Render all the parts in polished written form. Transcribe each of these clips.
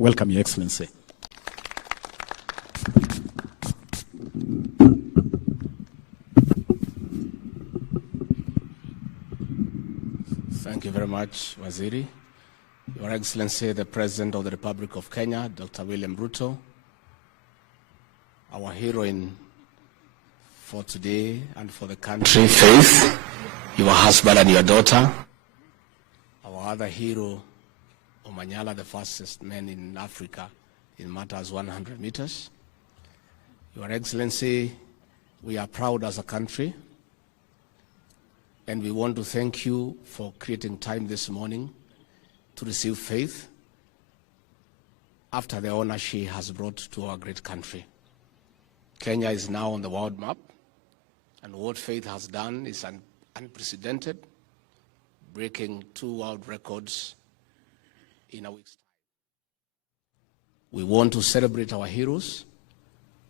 Welcome, Your Excellency. Thank you very much, Waziri. Your Excellency, the President of the Republic of Kenya, Dr. William Ruto, our heroine for today and for the country, Faith, your husband and your daughter, our other hero, Omanyala, the fastest man in Africa in matters 100 meters. Your Excellency, we are proud as a country, and we want to thank you for creating time this morning to receive Faith after the honor she has brought to our great country. Kenya is now on the world map, and what Faith has done is unprecedented, breaking 2 world records in a week's time. We want to celebrate our heroes,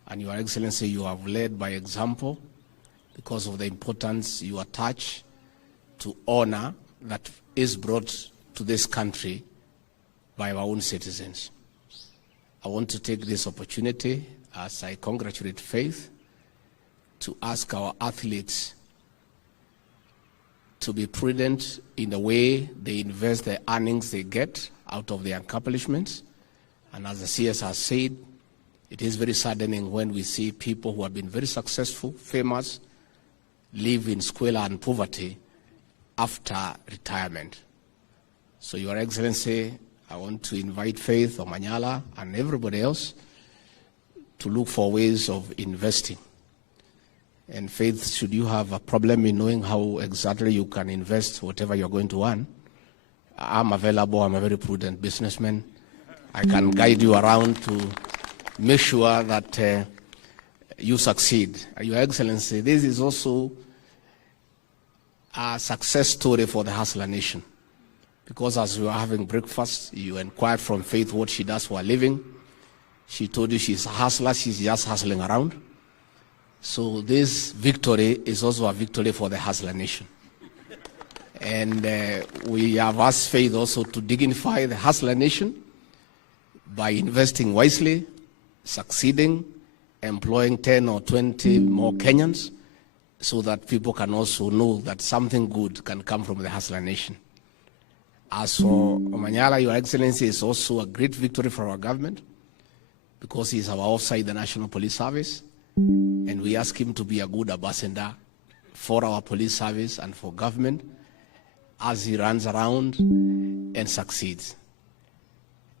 and Your Excellency, you have led by example because of the importance you attach to honor that is brought to this country by our own citizens. I want to take this opportunity, as I congratulate Faith, to ask our athletes to be prudent in the way they invest the earnings they get out of their accomplishments. And as the CS has said, it is very saddening when we see people who have been very successful, famous, live in squalor and poverty after retirement. So, Your Excellency, I want to invite Faith, Omanyala, and everybody else to look for ways of investing. And Faith, should you have a problem in knowing how exactly you can invest whatever you're going to earn, I'm available. I'm a very prudent businessman. I can guide you around to make sure that you succeed. Your Excellency, this is also a success story for the Hustler Nation. Because as we were having breakfast, you inquired from Faith what she does for a living. She told you she's a hustler, she's just hustling around. So this victory is also a victory for the Hustler Nation. And we have asked Faith also to dignify the Hustler Nation by investing wisely, succeeding, employing 10 or 20 more Kenyans, so that people can also know that something good can come from the Hustler Nation. As for Omanyala, Your Excellency, is also a great victory for our government because he's our offside the National Police Service, and we ask him to be a good ambassador for our police service and for government as he runs around and succeeds.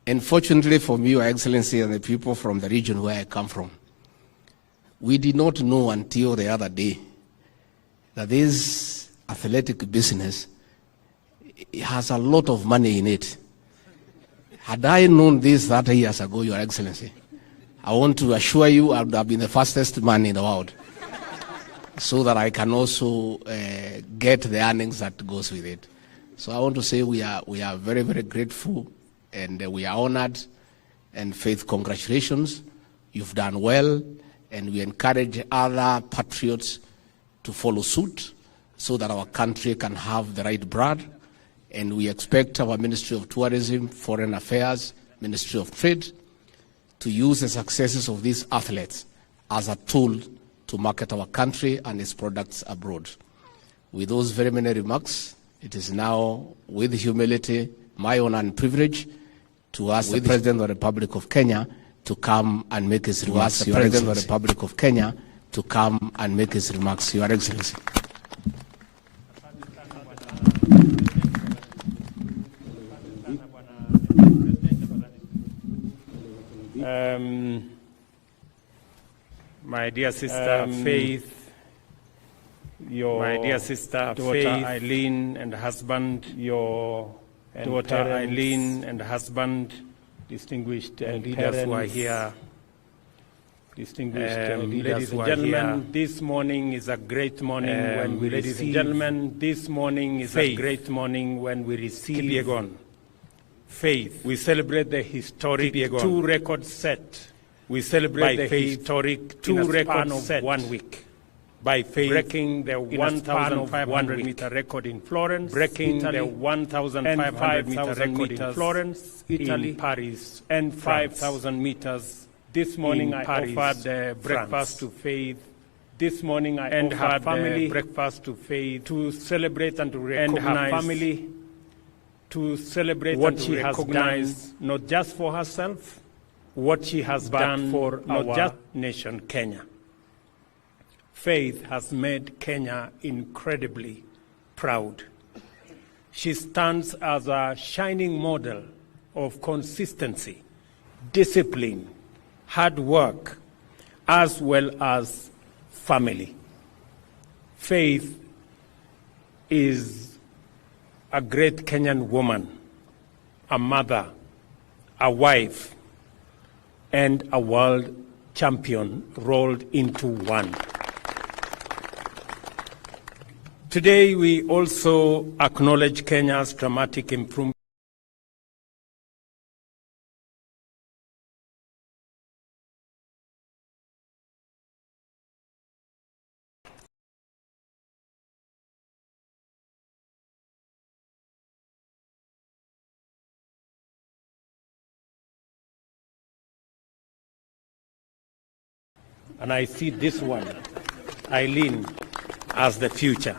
And fortunately for me, Your Excellency, and the people from the region where I come from, we did not know until the other day that this athletic business has a lot of money in it. Had I known this 30 years ago, Your Excellency, I want to assure you I would have been the fastest man in the world so that I can also get the earnings that goes with it. So I want to say we are very, very grateful, and we are honored. And Faith, congratulations. You've done well, and we encourage other patriots to follow suit so that our country can have the right blood. And we expect our Ministry of Tourism, Foreign Affairs, Ministry of Trade to use the successes of these athletes as a tool to market our country and its products abroad. With those very many remarks, it is now with humility, my honor and privilege to ask the President of the Republic of Kenya to come and make his remarks. The President of the Republic of Kenya to come and make his remarks. Your Excellency. My dear sister Faith, your my dear sister daughter Faith, Eileen, and husband, your daughter Eileen and husband, distinguished leaders who are here, distinguished ladies and gentlemen, this morning is a great morning when we ladies and gentlemen, this morning is a great morning when we receive Kipyegon. Faith. We celebrate the historic Kipyegon. 2 records set. We celebrate the historic 2 records set 1 week. by Faith, breaking the 1,500 meter record in Florence, breaking Italy, the 1,500 meter record in Florence, Italy, in Paris, and 5,000 meters. This morning I offered the breakfast to Faith. This morning I offered family breakfast to Faith to celebrate and to recognize her family, to celebrate what she has done, not just for herself, what she has done for not just nation, Kenya. Faith has made Kenya incredibly proud. She stands as a shining model of consistency, discipline, hard work, as well as family. Faith is a great Kenyan woman, a mother, a wife, and a world champion rolled into one. Today, we also acknowledge Kenya's dramatic improvement and I see this one, Eileen, as the future.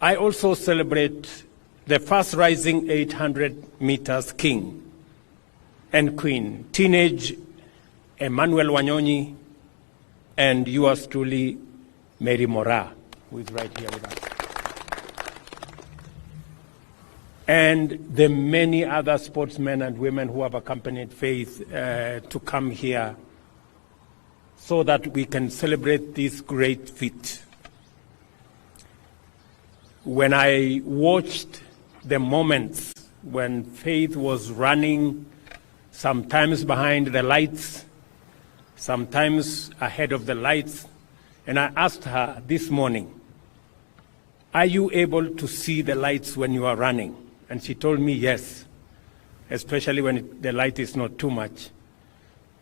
I also celebrate the first rising 800 meters king and queen, teenage Emmanuel Wanyonyi, and yours truly, Mary Mora, who is right here with us. And the many other sportsmen and women who have accompanied Faith to come here so that we can celebrate this great feat. When I watched the moments when Faith was running, sometimes behind the lights, sometimes ahead of the lights, and I asked her this morning, are you able to see the lights when you are running? And she told me yes, especially when the light is not too much.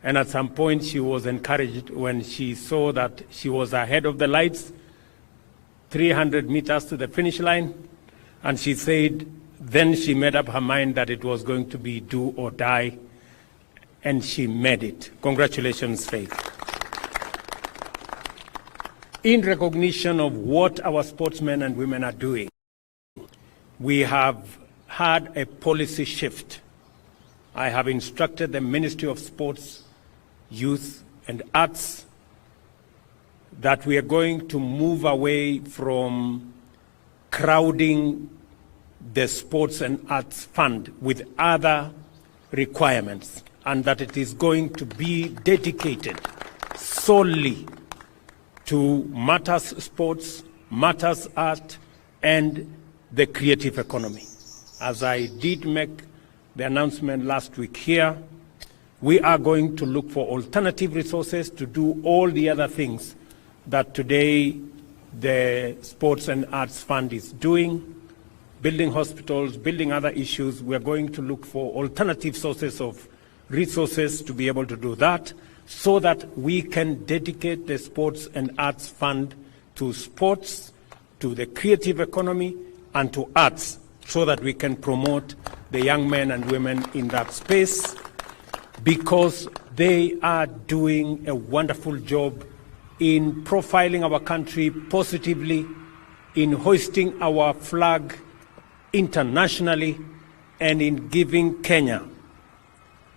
And at some point she was encouraged when she saw that she was ahead of the lights, 300 meters to the finish line, and she said then she made up her mind that it was going to be do or die, and she made it. Congratulations, Faith. In recognition of what our sportsmen and women are doing, we have had a policy shift. I have instructed the Ministry of Sports, Youth and Arts that we are going to move away from crowding the Sports and Arts Fund with other requirements, and that it is going to be dedicated solely to matters sports, matters art, and the creative economy. As I did make the announcement last week here, we are going to look for alternative resources to do all the other things that today the Sports and Arts Fund is doing, building hospitals, building other issues. We are going to look for alternative sources of resources to be able to do that, so that we can dedicate the Sports and Arts Fund to sports, to the creative economy, and to arts, so that we can promote the young men and women in that space, because they are doing a wonderful job in profiling our country positively, in hoisting our flag internationally, and in giving Kenya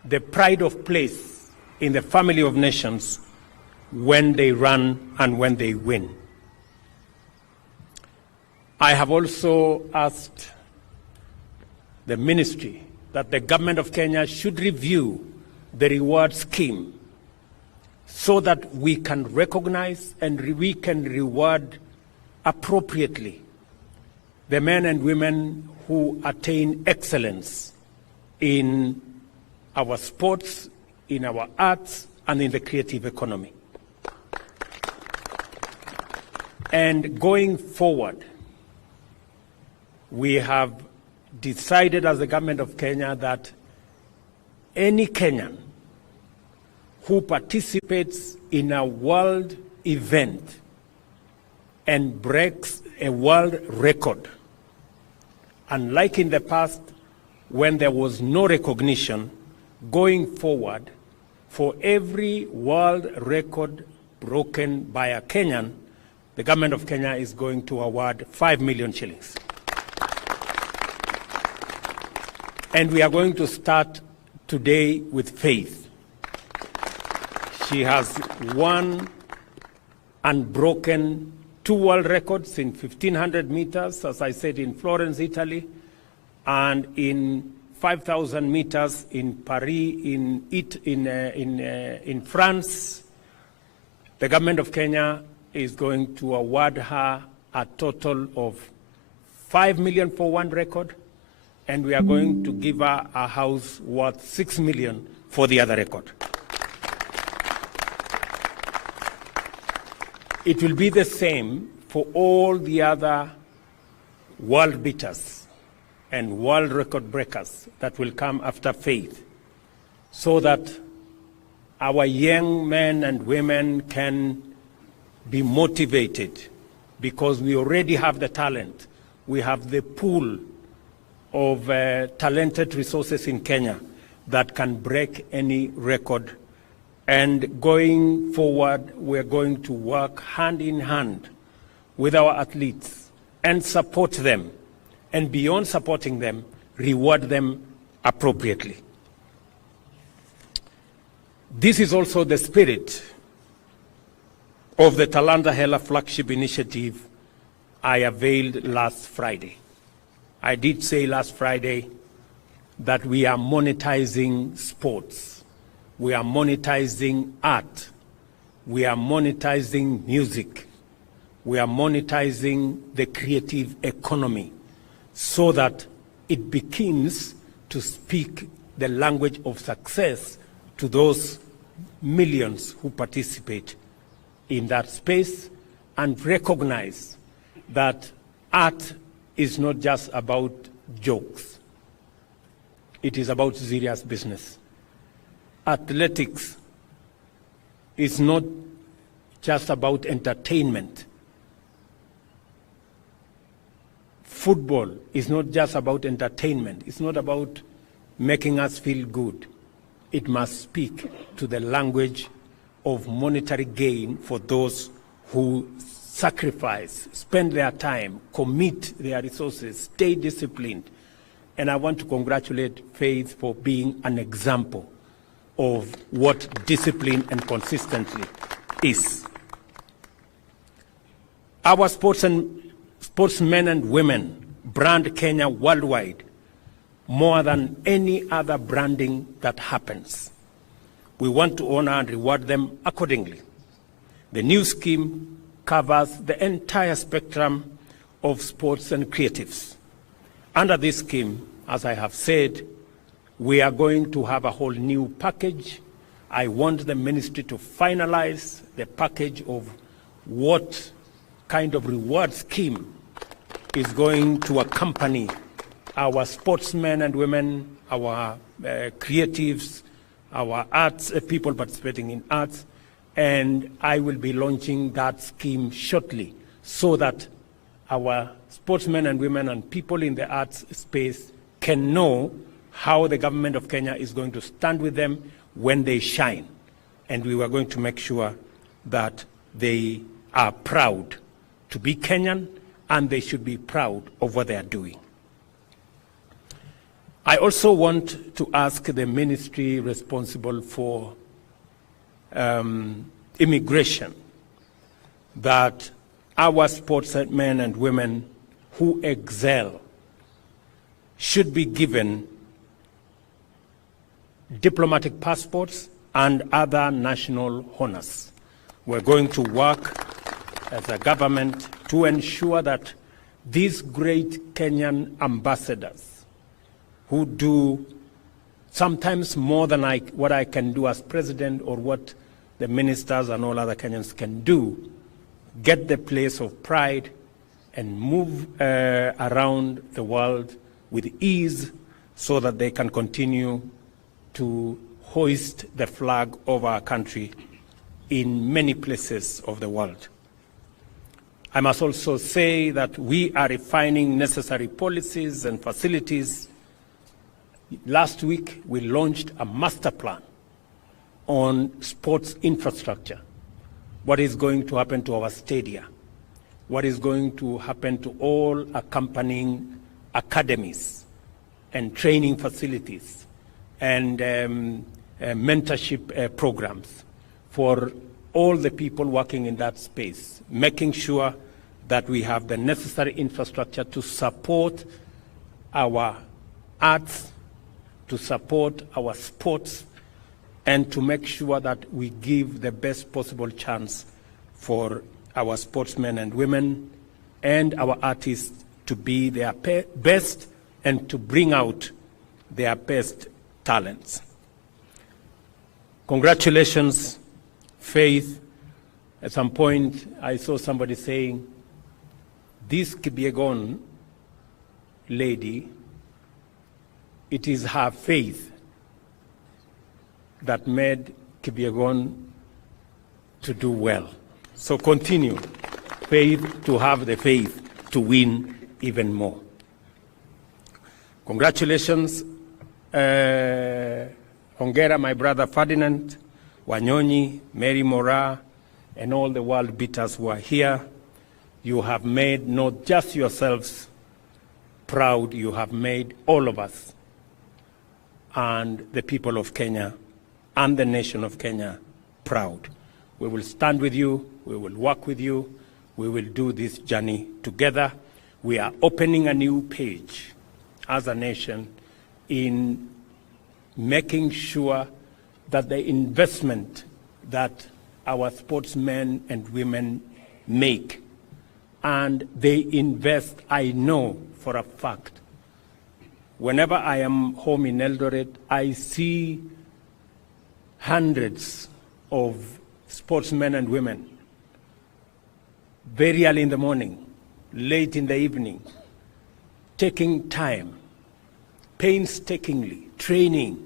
the pride of place in the family of nations when they run and when they win. I have also asked the ministry that the government of Kenya should review the reward scheme so that we can recognize and we can reward appropriately the men and women who attain excellence in our sports, in our arts, and in the creative economy. And going forward, we have decided as the government of Kenya that any Kenyan who participates in a world event and breaks a world record, unlike in the past when there was no recognition, going forward, for every world record broken by a Kenyan, the government of Kenya is going to award 5 million shillings. And we are going to start today with Faith. She has won unbroken 2 world records in 1,500 meters, as I said, in Florence, Italy, and in 5,000 meters in Paris, in France. The government of Kenya is going to award her a total of 5 million for one record, and we are going to give her a house worth 6 million for the other record. It will be the same for all the other world beaters and world record breakers that will come after Faith, so that our young men and women can be motivated, because we already have the talent. We have the pool of talented resources in Kenya that can break any record. And going forward, we're going to work hand in hand with our athletes and support them. And beyond supporting them, reward them appropriately. This is also the spirit of the Talanta Hela flagship initiative I availed last Friday. I did say last Friday that we are monetizing sports. We are monetizing art. We are monetizing music. We are monetizing the creative economy, so that it begins to speak the language of success to those millions who participate in that space, and recognize that art is not just about jokes. It is about serious business. Athletics is not just about entertainment. Football is not just about entertainment. It's not about making us feel good. It must speak to the language of monetary gain for those who sacrifice, spend their time, commit their resources, stay disciplined. And I want to congratulate Faith for being an example of what discipline and consistency is. Our sportsmen and women brand Kenya worldwide more than any other branding that happens. We want to honor and reward them accordingly. The new scheme covers the entire spectrum of sports and creatives. Under this scheme, as I have said, we are going to have a whole new package. I want the ministry to finalize the package of what kind of reward scheme is going to accompany our sportsmen and women, our creatives, our arts, people participating in arts, and I will be launching that scheme shortly, so that our sportsmen and women and people in the arts space can know how the government of Kenya is going to stand with them when they shine. And we are going to make sure that they are proud to be Kenyan, and they should be proud of what they are doing. I also want to ask the ministry responsible for immigration that our sportsmen and women who excel should be given diplomatic passports and other national honors. We're going to work as a government to ensure that these great Kenyan ambassadors who do sometimes more than what I can do as president or what the ministers and all other Kenyans can do, get the place of pride and move around the world with ease so that they can continue to hoist the flag of our country in many places of the world. I must also say that we are refining necessary policies and facilities. Last week, we launched a master plan on sports infrastructure. What is going to happen to our stadia? What is going to happen to all accompanying academies and training facilities and mentorship programs for all the people working in that space, making sure that we have the necessary infrastructure to support our arts, to support our sports, and to make sure that we give the best possible chance for our sportsmen and women and our artists to be their best and to bring out their best talents. Congratulations, Faith. At some point, I saw somebody saying, this Kipyegon lady, it is her faith that made Kipyegon to do well. So continue, Faith, to have the faith to win even more. Congratulations, Hongera, my brother Ferdinand, Wanyonyi, Mary Mora, and all the world beaters who are here. You have made not just yourselves proud, you have made all of us and the people of Kenya and the nation of Kenya proud. We will stand with you, we will work with you, we will do this journey together. We are opening a new page as a nation in making sure that the investment that our sportsmen and women make, and they invest, I know for a fact. Whenever I am home in Eldoret, I see hundreds of sportsmen and women very early in the morning, late in the evening, taking time, painstakingly, training.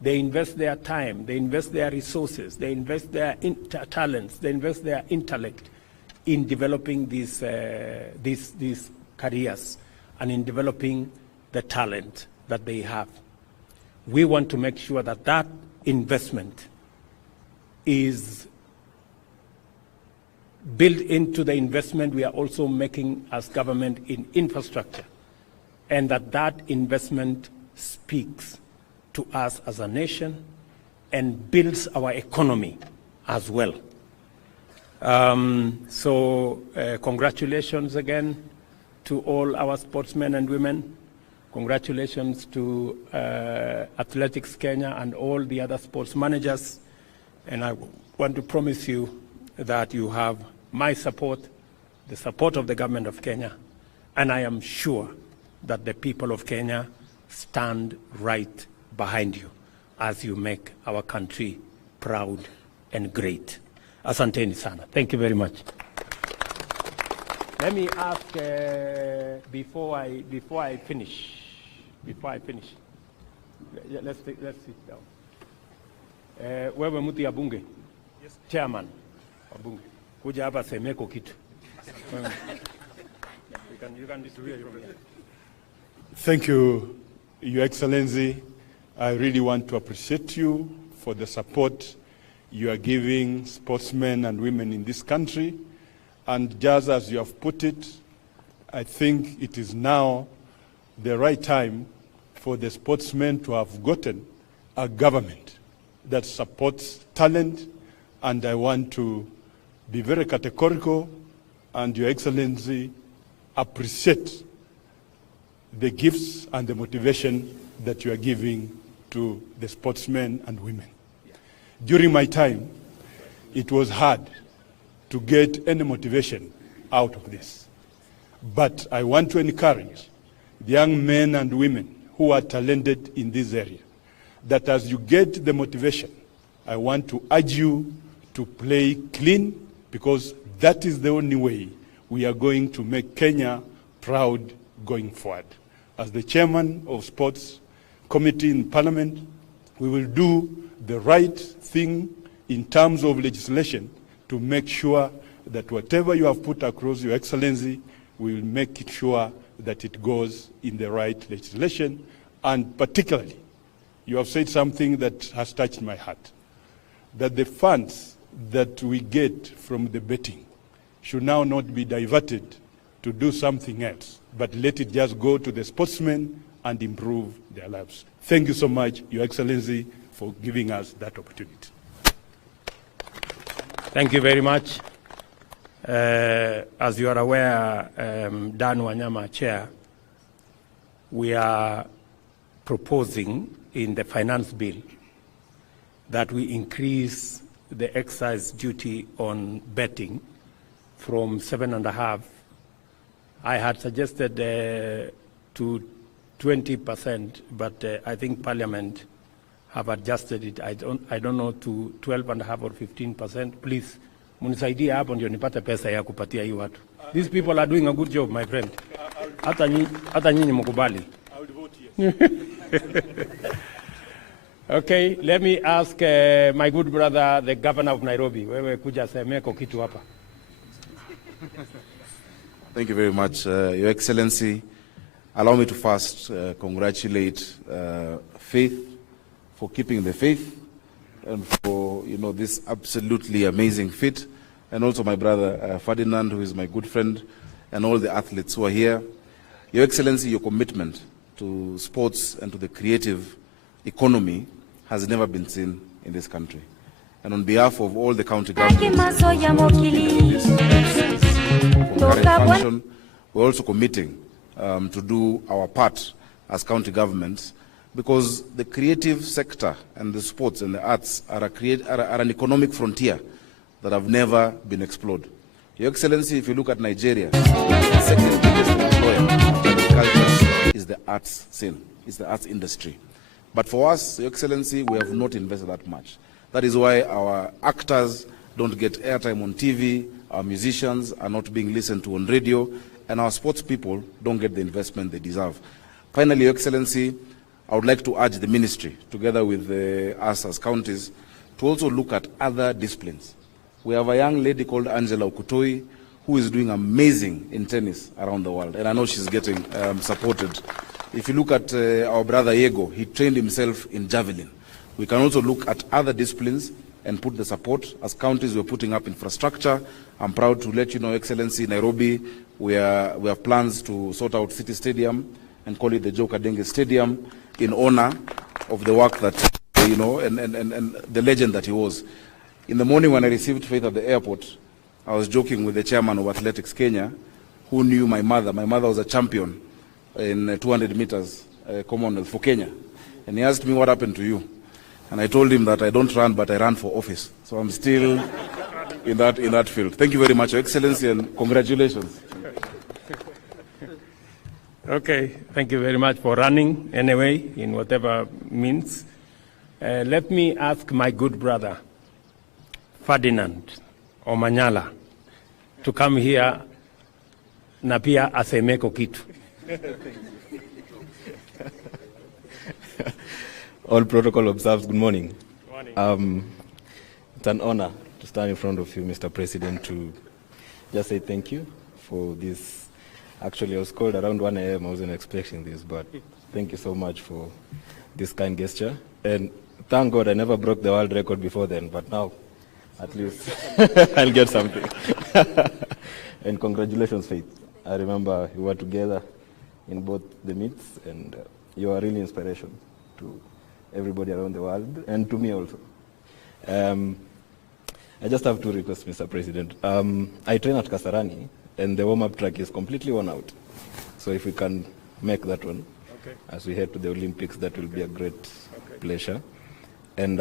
They invest their time, they invest their resources, they invest their talents, they invest their intellect in developing these careers and in developing the talent that they have. We want to make sure that that investment is built into the investment we are also making as government in infrastructure, and that that investment speaks to us as a nation and builds our economy as well. Congratulations again to all our sportsmen and women. Congratulations to Athletics Kenya and all the other sports managers. And I want to promise you that you have my support, the support of the government of Kenya, and I am sure that the people of Kenya stand right behind you as you make our country proud and great. Asanteni sana. Thank you very much. Let me ask, before I finish, let's sit down. Wewe mtu ya bunge? Yes. Chairman wa bunge. Kuja hapa semeko kitu. You can distribute from here. Thank you, Your Excellency. I really want to appreciate you for the support you are giving sportsmen and women in this country. And just as you have put it, I think it is now the right time for the sportsmen to have gotten a government that supports talent. And I want to be very categorical and, Your Excellency, appreciate the gifts and the motivation that you are giving to the sportsmen and women. During my time, it was hard to get any motivation out of this. But I want to encourage the young men and women who are talented in this area, that as you get the motivation, I want to urge you to play clean, because that is the only way we are going to make Kenya proud going forward. As the chairman of Sports Committee in Parliament, We will do the right thing in terms of legislation to make sure that whatever you have put across, Your Excellency, we will make it sure that it goes in the right legislation. And particularly, you have said something that has touched my heart, that the funds that we get from the betting should now not be diverted to do something else, but let it just go to the sportsmen and improve their lives. Thank you so much, Your Excellency, for giving us that opportunity. Thank you very much. As you are aware, Dan Wanyama, Chair, we are proposing in the finance bill that we increase the excise duty on betting from 7.5%. I had suggested to 20%, but I think Parliament have adjusted it. I don't know, to 12.5% or 15%. Please, munisaidie hapo ndio nipate pesa ya kupatia hii watu. These people are doing a good job, my friend. Hata nyinyi mkubali. I would vote yes. Okay, let me ask my good brother, the governor of Nairobi. Wewe kuja semeko kitu hapa. Thank you very much, Your Excellency. Allow me to first congratulate Faith for keeping the faith and for this absolutely amazing feat, and also my brother Ferdinand, who is my good friend, and all the athletes who are here. Your Excellency, your commitment to sports and to the creative economy has never been seen in this country. And on behalf of all the county governments, function, we're also committing to do our part as county governments, because the creative sector and the sports and the arts are an economic frontier that have never been explored. Your Excellency, if you look at Nigeria, the second biggest employer of agriculture is the arts scene, is the arts industry. But for us, Your Excellency, we have not invested that much. That is why our actors don't get airtime on TV, our musicians are not being listened to on radio, and our sports people don't get the investment they deserve. Finally, Your Excellency, I would like to urge the ministry, together with us as counties, to also look at other disciplines. We have a young lady called Angela Okutoi, who is doing amazing in tennis around the world, and I know she's getting supported. If you look at our brother Yego, he trained himself in javelin. We can also look at other disciplines and put the support. As counties, we're putting up infrastructure. I'm proud to let you know, Excellency, Nairobi, we have plans to sort out City Stadium and call it the Joe Kadenge Stadium in honor of the work that, and the legend that he was. In the morning when I received Faith at the airport, I was joking with the chairman of Athletics Kenya, who knew my mother. My mother was a champion in 200 meters Commonwealth for Kenya. And he asked me, what happened to you? And I told him that I don't run, but I ran for office. So I'm still in that field. Thank you very much, Your Excellency, and congratulations. Okay, thank you very much for running anyway, in whatever means. Let me ask my good brother, Ferdinand Omanyala, to come here na pia asemeko kitu. All protocol observed. Good morning. Good morning. It's an honor to stand in front of you, Mr. President, to just say thank you for this. Actually, I was called around 1 a.m. I wasn't expecting this, but thank you so much for this kind gesture. And thank God I never broke the world record before then, but now at least I'll get something. And congratulations, Faith. I remember we were together in both the meets, and you are really inspiration to everybody around the world, and to me also. I just have two requests, Mr. President. I train at Kasarani, and the warm-up track is completely worn out. So if we can make that one, okay, as we head to the Olympics, that will be a great pleasure. And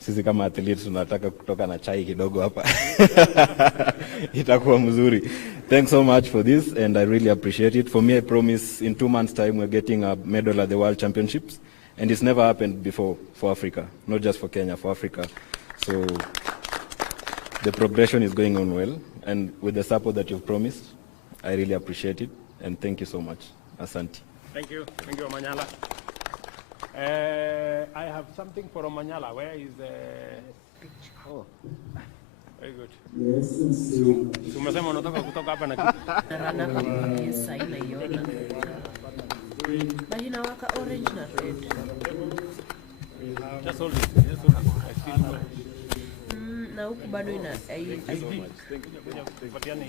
sisi kama athletes tunataka kutoka na chai kidogo hapa. Itakuwa mzuri. Thanks so much for this, and I really appreciate it. For me, I promise in 2 months' time we're getting a medal at the World Championships, and it's never happened before for Africa, not just for Kenya, for Africa. So the progression is going on well, and with the support that you've promised, I really appreciate it, and thank you so much. Asante. Thank you, Omanyala. I have something for Omanyala. Where is the picture? Oh. Very good. Yes, Umesema unataka kutoka hapa na kitu. Yes, haina iona. But inawaka orange na red. Just hold it. Just hold it. I feel good. Na huku bado ina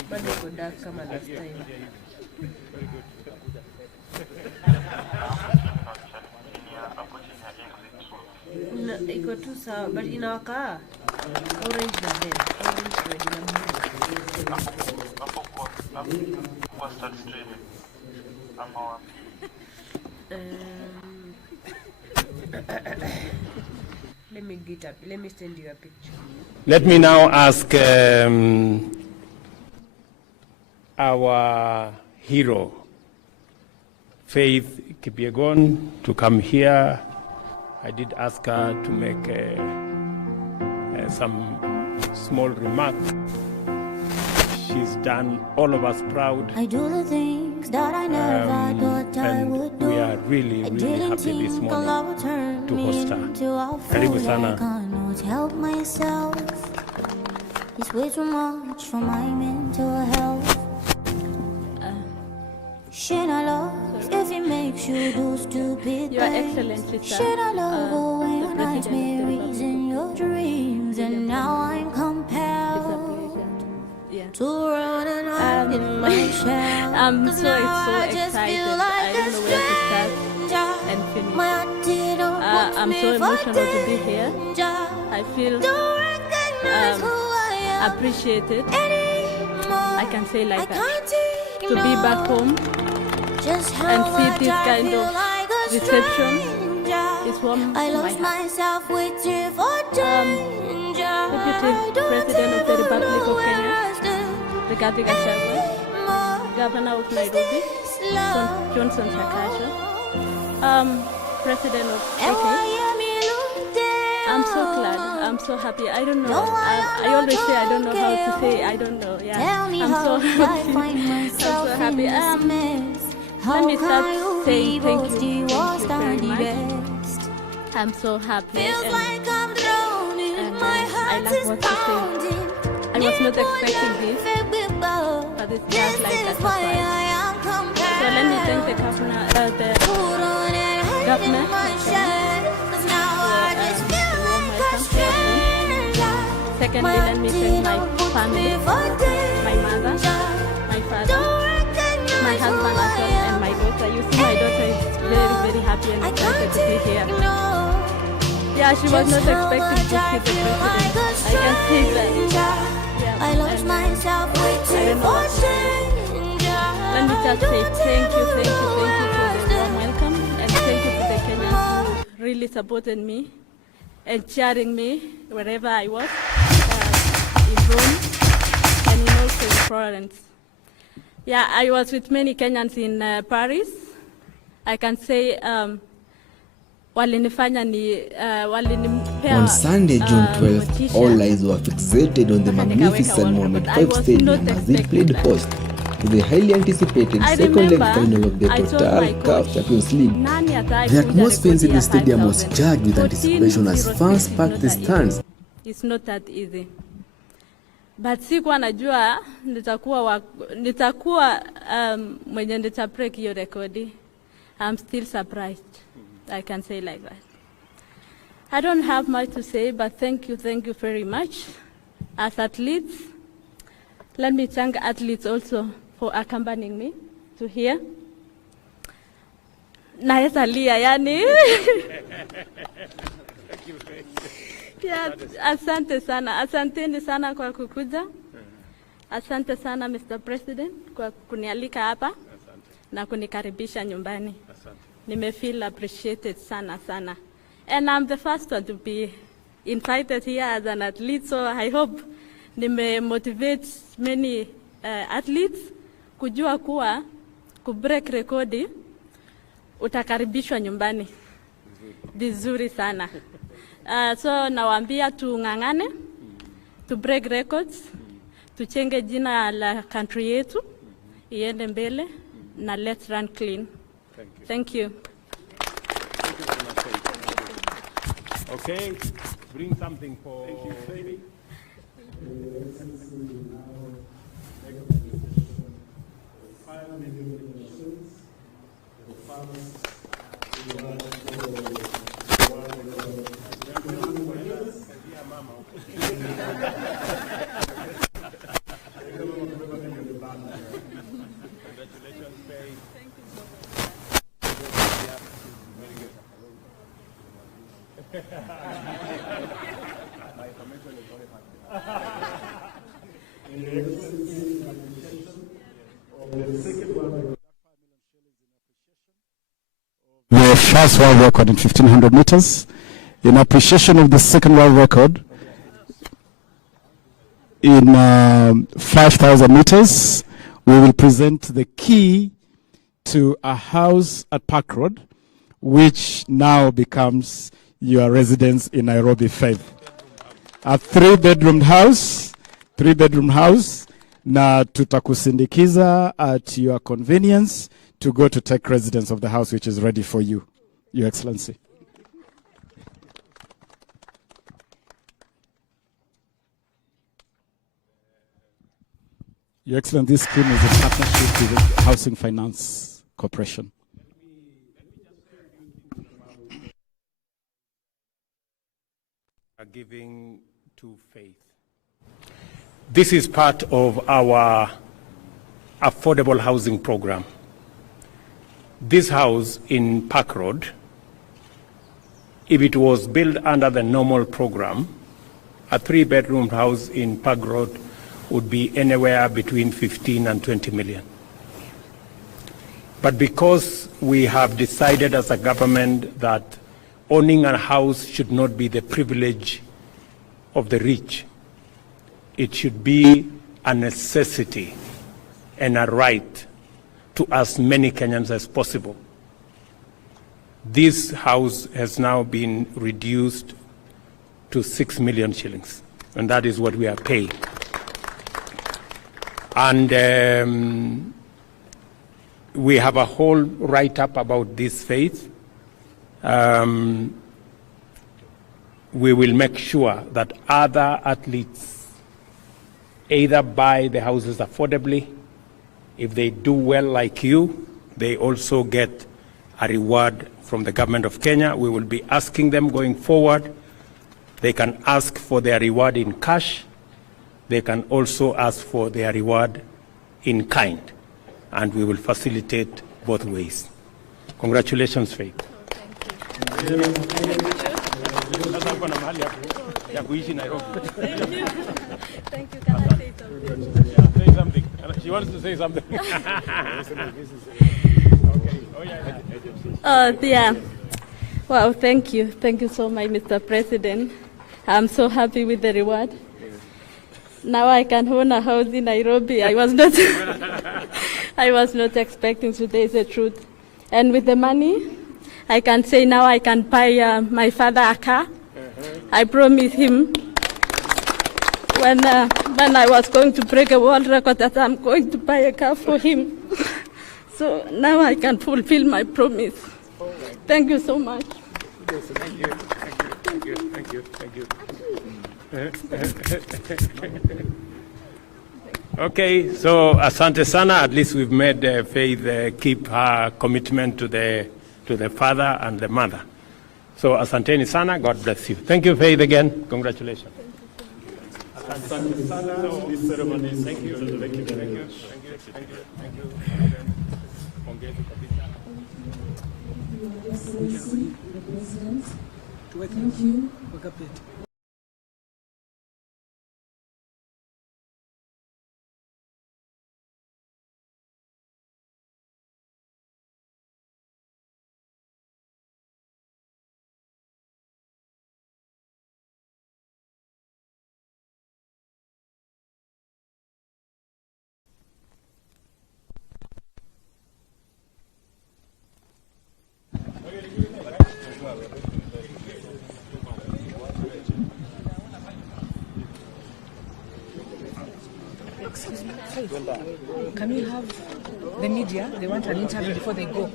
bado iko dark kama last time. Very good. Iko tu sawa, but inawaka orange na red. Orange red na blue. Let me get up. Let me send you a picture. Let me now ask our hero, Faith Kipyegon, to come here. I did ask her to make some small remark. She's done all of us proud. I do the things that I never thought I would do. We are really, really happy this morning to host her. Karibu sana. Help myself. It's way too much for my mental health. Should I love if it makes you do stupid Your things? Excellency, sir. Should I love when the nightmares in your dreams? And now I'm compelled to run and hide in my shell. I'm so now I just excited. feel like I don't know where to start and finish. My antidote I'm so emotional to be here. I feel appreciated. I can say like that. To be back home and see this kind of reception is warm I lost my heart. myself waiting for danger. Deputy President of the Republic of Kenya, Rigathi Gachagua, Governor of Nairobi, Johnson Sakaja, President of Kenya. I'm so glad. I'm so happy. I don't know. I always say I don't know how to say. I don't know. Yeah. I'm so happy. I'm so happy. Let me start saying thank you very much. I'm so happy. And I love what you say. I was not expecting this, but it's just like a surprise. So let me thank the governor, Secondly, let me thank my family, my mother, my father, my husband as well, and my daughter. You see, my daughter is very, very happy and excited to be here. Yeah, she was not expecting to see the president. I can see that. Yeah, I lost myself waiting for danger. Let me just say thank you for the warm welcome, and thank you to the Kenyans who really supported me and cheering me wherever I was, in Rome and also in Florence. Yeah, I was with many Kenyans in Paris. I can say walinifanya ni walinipea On Sunday, June 12th, all eyes were fixated on the magnificent Mohammed V Stadium as it played host to the highly anticipated second leg final of the Total CAF Champions League. The atmosphere in the stadium was charged with anticipation as fans packed the stands. It's not that easy. But sikuwa najua nitakuwa mwenye nitabreak hiyo rekodi. I'm still surprised. I can say like that. I don't have much to say, but thank you very much. As athletes, let me thank athletes also for accompanying me to here. Naweza lia yani. Yeah, asanteni sana kwa kukuja. Asante sana Mr. President kwa kunialika hapa na kunikaribisha nyumbani. Nimefeel appreciated sana. And I'm the first one to be invited here as an athlete, so I hope motivate many athletes kujua kuwa kubreak rekodi utakaribishwa nyumbani vizuri sana. So nawaambia tung'ang'ane, to break records, tuchenge jina la country yetu iende mbele na let's run clean. Thank you. Thank you very much. Okay, bring something for... Thank you, Faye. The first world record in 1500 meters. In appreciation of the second world record in 5000 meters, we will present the key to a house at Park Road, which now becomes your residence in Nairobi, Faith. A three-bedroom house, na tutakusindikiza at your convenience to go to take residence of the house which is ready for you, Your Excellency. Your Excellency, this scheme is in partnership with the Housing Finance Corporation. Giving to Faith. This is part of our affordable housing program. This house in Park Road, if it was built under the normal program, a three-bedroom house in Park Road would be anywhere between 15 and 20 million. But because we have decided as a government that owning a house should not be the privilege of the rich, it should be a necessity and a right to as many Kenyans as possible. This house has now been reduced to 6 million shillings, and that is what we are paying. And we have a whole write-up about this, Faith. We will make sure that other athletes either buy the houses affordably. If they do well like you, they also get a reward from the government of Kenya. We will be asking them going forward. They can ask for their reward in cash. They can also ask for their reward in kind. And we will facilitate both ways. Congratulations, Faith. Thank you. Thank you. Can I say something? Yeah, say something. She wants to say something. Okay. Yeah. Wow, thank you. Thank you so much, Mr. President. I'm so happy with the reward. Now I can own a house in Nairobi. I was not expecting today, is the truth. And with the money, I can say now I can buy my father a car. I promised him when I was going to break a world record that I'm going to buy a car for him. So now I can fulfill my promise. Thank you so much. Thank you. Thank you. Thank you. Thank you. Okay, so asante sana. At least we've made Faith keep her commitment to the father and the mother. So asanteni sana. God bless you. Thank you, Faith, again. Congratulations. Asante sana. This ceremony. Thank you. Thank you. Thank you. Thank you. Thank you. Thank you. Thank you. Excuse me. Can we have the media? They want an interview before they go.